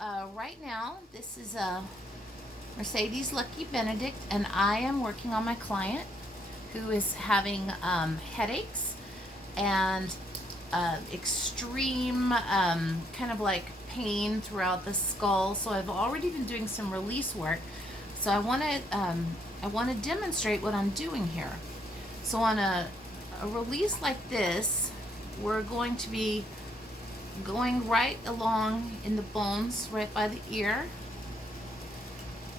right now, this is a Mercedes Lucke-Benedict, and I am working on my client who is having headaches and extreme kind of like pain throughout the skull. So I've already been doing some release work. So I want to demonstrate what I'm doing here. So on a release like this, we're going to be going right along in the bones right by the ear,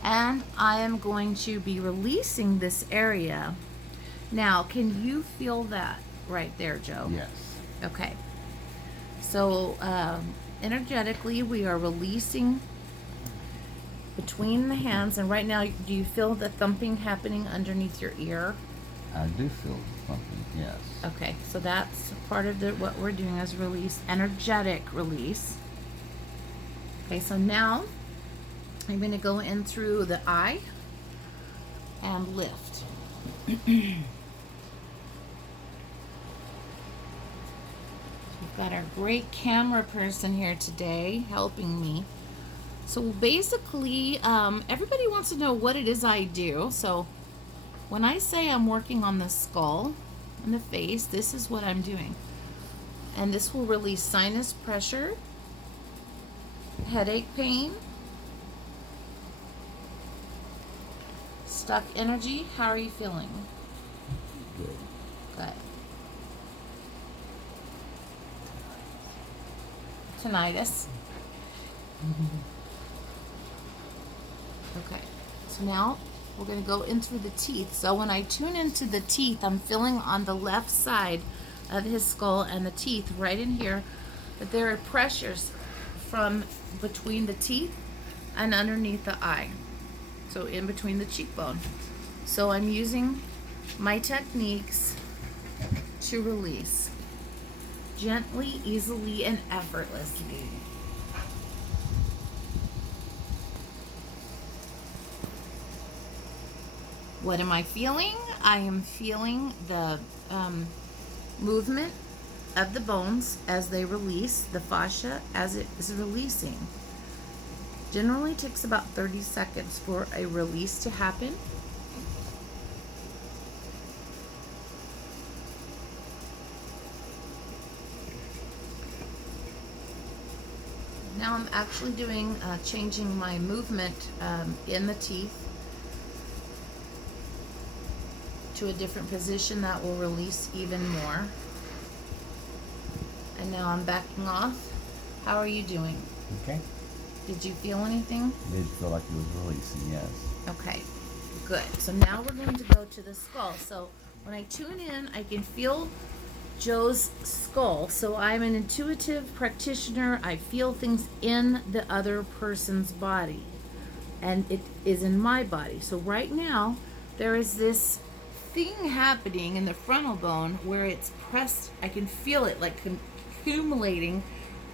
and I am going to be releasing this area. Now, can you feel that right there, Joe? Yes. Okay. So energetically, we are releasing between the hands, and right now, do you feel the thumping happening underneath your ear? I do feel something, yes. Okay, so that's part of what we're doing as release, energetic release. Okay, so now I'm going to go in through the eye and lift. We've got our great camera person here today helping me. So basically, everybody wants to know what it is I do. So when I say I'm working on the skull and the face, this is what I'm doing. And this will release sinus pressure, headache pain, stuck energy. How are you feeling? Good. Good. Tinnitus. Okay. So now we're going to go in through the teeth. So when I tune into the teeth, I'm feeling on the left side of his skull and the teeth right in here that there are pressures from between the teeth and underneath the eye. So in between the cheekbone. So I'm using my techniques to release gently, easily, and effortlessly. What am I feeling? I am feeling the movement of the bones as they release, the fascia as it is releasing. Generally takes about 30 seconds for a release to happen. Now I'm actually doing, changing my movement in the teeth to a different position that will release even more. And now I'm backing off. How are you doing? Okay. Did you feel anything? It did feel like it was releasing, yes. Okay, good. So now we're going to go to the skull. So when I tune in, I can feel Joe's skull. So I'm an intuitive practitioner. I feel things in the other person's body, and it is in my body. So right now, there is this thing happening in the frontal bone where it's pressed. I can feel it like accumulating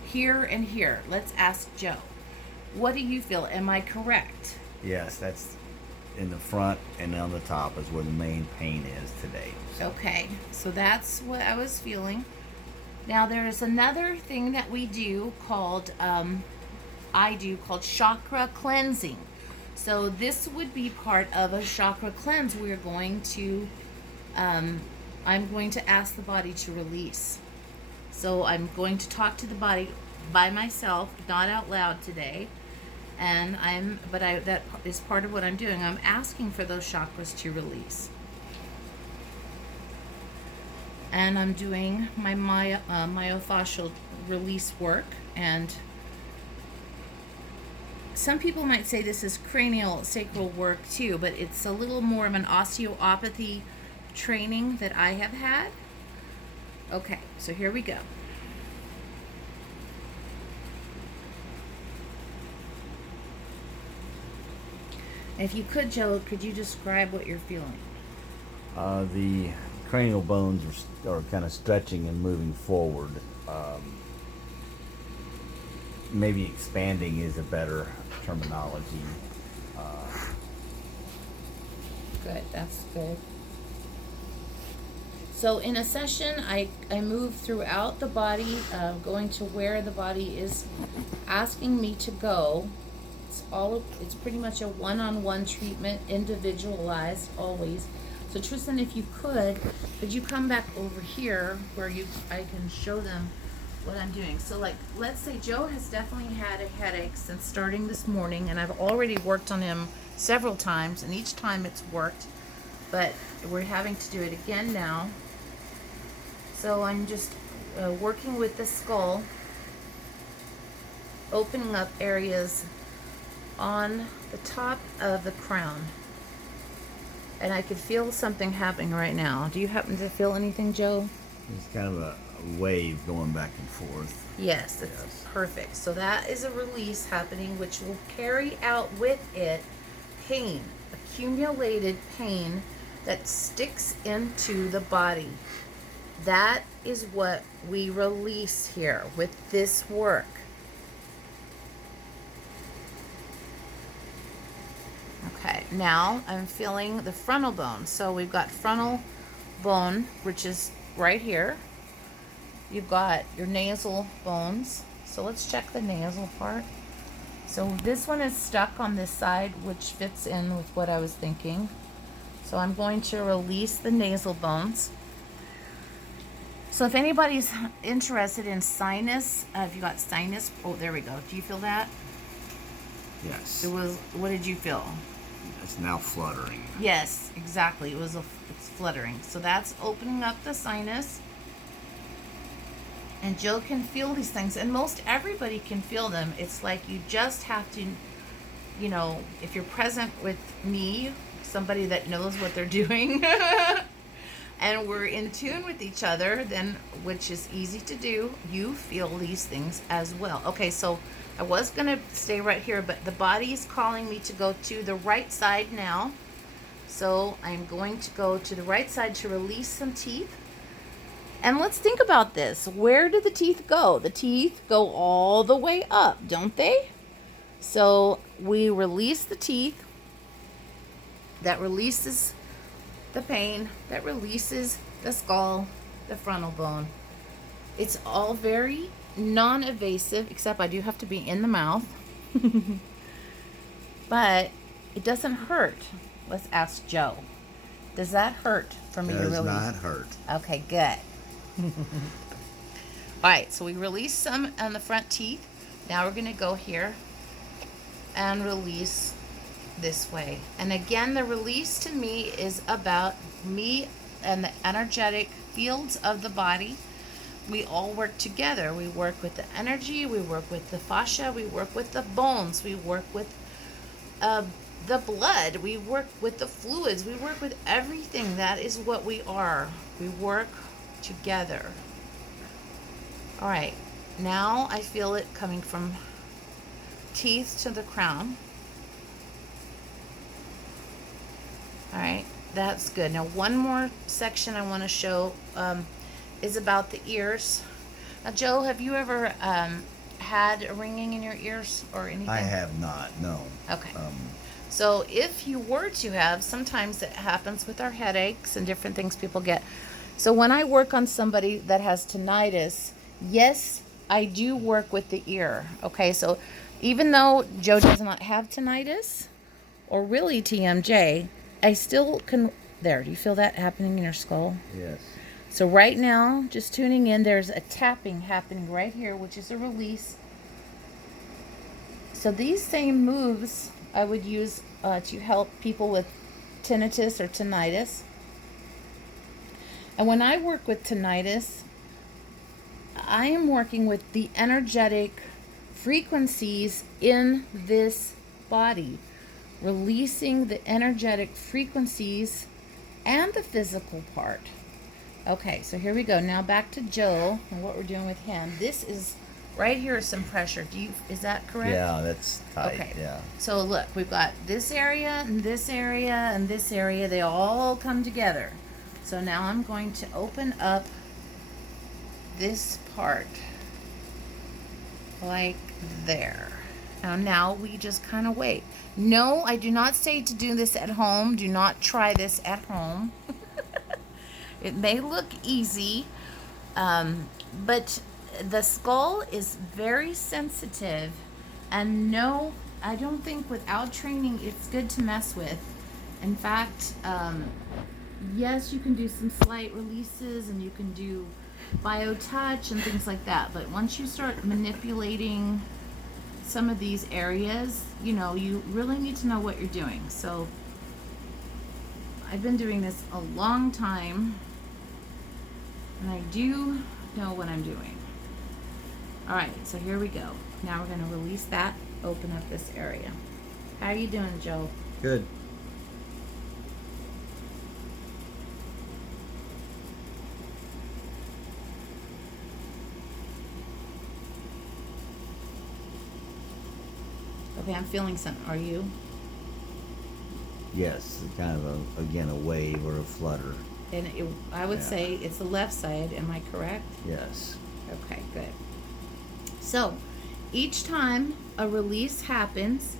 here and here. Let's ask Joe. What do you feel? Am I correct? Yes, that's in the front and on the top is where the main pain is today. Okay, so that's what I was feeling. Now there's another thing that we do called, called chakra cleansing. So this would be part of a chakra cleanse. We're going to, I'm going to ask the body to release. So I'm going to talk to the body by myself, not out loud today. And that is part of what I'm doing. I'm asking for those chakras to release. And I'm doing my myofascial release work. And some people might say this is cranial sacral work too, but it's a little more of an osteopathy training that I have had. Okay, so here we go. If you could, Joe, could you describe what you're feeling? The cranial bones are kind of stretching and moving forward. Maybe expanding is a better terminology. Good, that's good. So in a session, I move throughout the body, going to where the body is asking me to go. It's pretty much a one-on-one treatment, individualized always. So Tristan, if you could you come back over here where I can show them what I'm doing. So like, let's say Joe has definitely had a headache since starting this morning, and I've already worked on him several times, and each time it's worked, but we're having to do it again now. So I'm just working with the skull, opening up areas on the top of the crown. And I could feel something happening right now. Do you happen to feel anything, Joe? It's kind of a wave going back and forth. Yes, that's perfect. So that is a release happening, which will carry out with it pain, accumulated pain that sticks into the body. That is what we release here with this work. Okay, now I'm feeling the frontal bone. So we've got frontal bone, which is right here. You've got your nasal bones. So let's check the nasal part. So this one is stuck on this side, which fits in with what I was thinking. So I'm going to release the nasal bones. So if anybody's interested in sinus, if you got sinus, oh, there we go. Do you feel that? Yes. What did you feel? It's now fluttering. Yes, exactly. It's fluttering. So that's opening up the sinus. And Joe can feel these things, and most everybody can feel them. It's like you just have to, if you're present with me, somebody that knows what they're doing, and we're in tune with each other, then, which is easy to do, you feel these things as well. Okay, so I was going to stay right here, but the body is calling me to go to the right side now. So I'm going to go to the right side to release some teeth. And let's think about this. Where do the teeth go? The teeth go all the way up, don't they? So we release the teeth. That releases the pain, that releases the skull, the frontal bone. It's all very non-invasive, except I do have to be in the mouth. But it doesn't hurt. Let's ask Joe. Does that hurt for me to release? Does not hurt. Okay, good. All right, so we release some on the front teeth. Now we're going to go here and release this way. And again, the release to me is about me and the energetic fields of the body. We all work together. We work with the energy, we work with the fascia, we work with the bones, we work with the blood, we work with the fluids, we work with everything. That is what we are. We work together. All right, now I feel it coming from teeth to the crown. All right, that's good. Now one more section I want to show is about the ears. Now Joe, have you ever had a ringing in your ears or anything? I have not, no. Okay. So if you were to have, sometimes it happens with our headaches and different things people get. So when I work on somebody that has tinnitus, yes, I do work with the ear. Okay, so even though Joe does not have tinnitus or really TMJ, I still can. There, do you feel that happening in your skull? Yes. So right now, just tuning in, there's a tapping happening right here, which is a release. So these same moves I would use to help people with tinnitus or tinnitus. And when I work with tinnitus, I am working with the energetic frequencies in this body, releasing the energetic frequencies and the physical part. Okay, so here we go. Now back to Joe and what we're doing with him. This is right here is some pressure. Is that correct? Yeah, that's tight. Okay. Yeah. So look, we've got this area and this area and this area. They all come together. So now I'm going to open up this part like there. Now we just kind of wait. No, I do not say to do this at home. Do not try this at home. It may look easy, but the skull is very sensitive, and no, I don't think without training it's good to mess with. In fact, yes, you can do some slight releases and you can do bio-touch and things like that, but once you start manipulating some of these areas, you really need to know what you're doing. So I've been doing this a long time, and I do know what I'm doing. All right, so here we go. Now we're going to release that, open up this area. How you doing, Joe? Good. Okay, I'm feeling something. Are you? Yes, kind of a wave or a flutter. And I would Yeah. say it's the left side. Am I correct? Yes. Okay, good. So each time a release happens,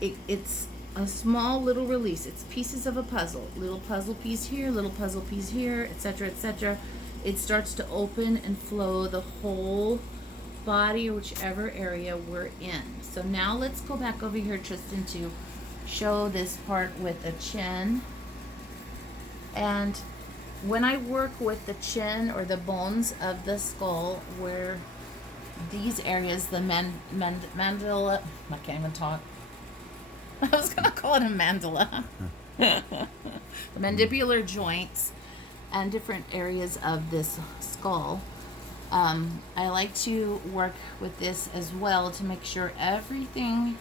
it's a small little release. It's pieces of a puzzle. Little puzzle piece here, little puzzle piece here, etc., etc. It starts to open and flow the whole body or whichever area we're in. So now let's go back over here, Tristan, to show this part with the chin. And when I work with the chin or the bones of the skull, where these areas, the mandala, I can't even talk. I was going to call it a mandala. The mandibular joints and different areas of this skull. I like to work with this as well to make sure everything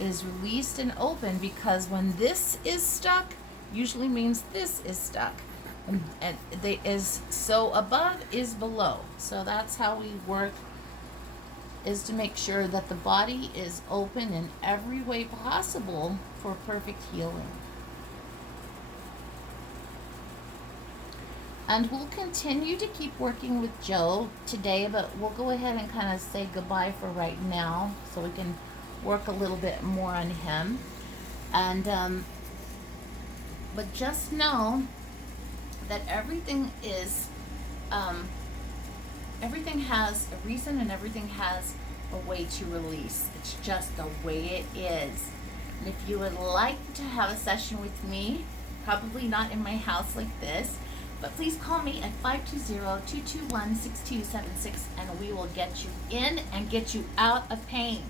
is released and open, because when this is stuck, usually means this is stuck. And they is so above is below. So that's how we work, is to make sure that the body is open in every way possible for perfect healing. And we'll continue to keep working with Joe today, but we'll go ahead and kind of say goodbye for right now so we can work a little bit more on him. And but just know that everything has a reason, and everything has a way to release. It's just the way it is. And if you would like to have a session with me, probably not in my house like this, but please call me at 520-221-6276, and we will get you in and get you out of pain.